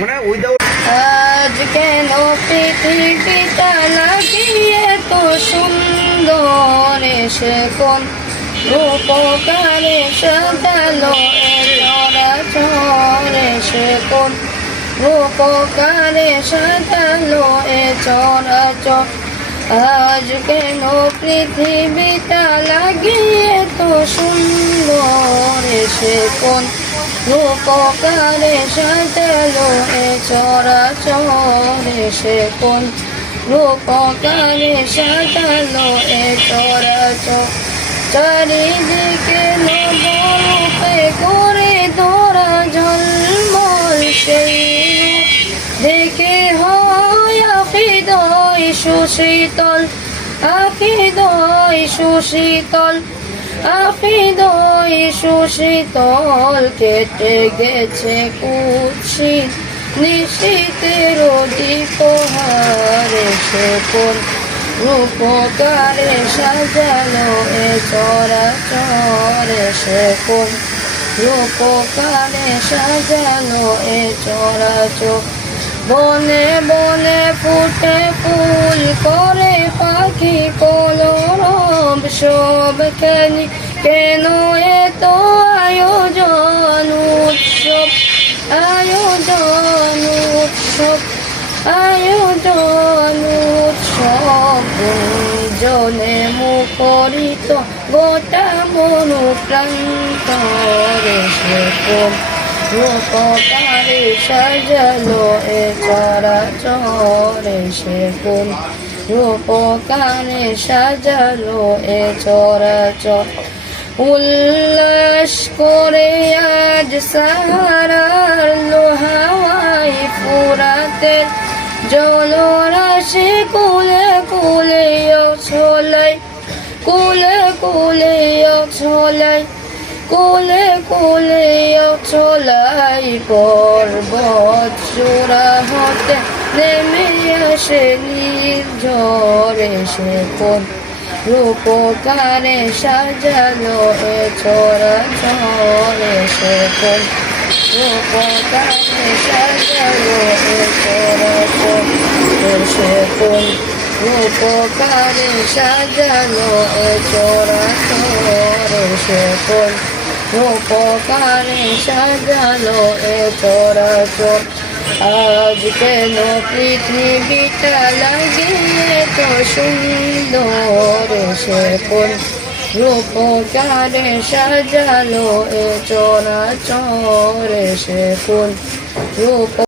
মানে উইদাউট আজ কেন পৃথিবীটা লাগিয়ে তো সুন্দর এসে কোন রূপকারে সাজালো এ চরাচর এসে কোন রূপকারে সাজালো এ চরাচর আজ কেন পৃথিবীটা লাগিয়ে তো সুন্দর এসে কোন রূপকারে সাজালো এ চরাচর এসে কোন রূপকারে সাজালো এ চরাচর চারিদিকে নবরূপে করে ধরা ঝলমল সেই রূপ দেখে হয় হৃদয় সুশীতল হৃদয় সুশীতল হৃদয় সুশীতল কেটে গেছে কুৎসিত নিশীতের দীপহার এসে কোন রূপকারে সাজালো এ চরাচর এসে কোন রূপকারে সাজালো এ চরাচর বনে বনে ফুটে ফুল করে পাখি কলরব সব খেলি কেন এত আয়োজন উৎসব আয়োজন উৎসব আয়োজন উৎসব জনে মুখরিত গোটা মনু প্রান্তর এসে কোন রূপকারে সাজালো এ চরাচর এসে কোন রূপকারে সাজালো এ চরাচর উল্লাস করে আজ সাহারার লোহাওয়াই ফুরাতের জলরাশি কুলে কুলে ছলাই কুলে কুলে ছলাই কুলে কুলে ছলাই পর্বত চূড়া হতে নেমে আসে নির্ঝর এসে কোন রূপকারে সাজালো এ চরাচর এসে কোন রূপকারে সাজালো এ চরাচর এসে কোন রূপকারে সাজালো এ চরাচর এসে কোন রূপকারে সাজালো এ চরাচর আজ কেন পৃথিবীটা লাগিয়ে তো সুন্দর এসে কোন রূপকারে সাজালো এ চরাচর এসে কোন রূপ